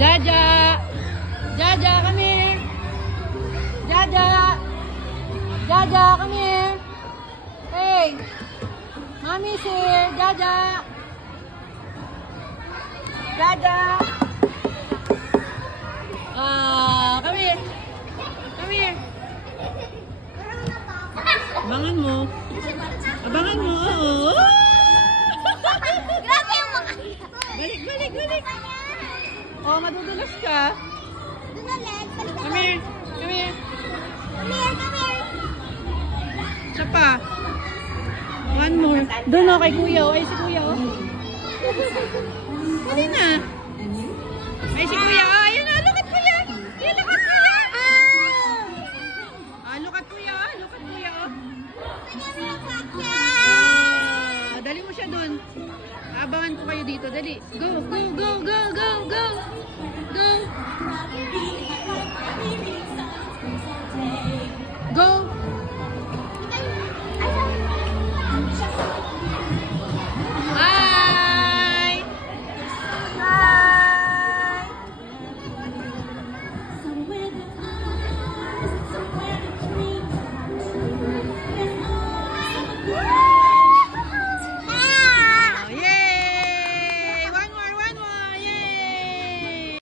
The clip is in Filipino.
Jaja! Jaja, come here! Jaja! Jaja, come here! Hey! Mommy's here! Jaja! Jaja! Come here! Come here! Abangan mo! Abangan mo! Oh! Grabe yung mga... Balik, balik, balik! Oh, madudulas ka! Doon ulit. Balik Come here! Come here! Come here, come here. Isa pa. One more. Doon o, kay kuya o. Ay, si kuya o. Dali na. Ay, si kuya o. Ayan o, look at kuya. Ayan, look at kuya. Look at kuya o. Look at kuya o. Dali mo siya doon. Abangan ko kayo dito. Dali. Go, go, go, go, go, go. Go.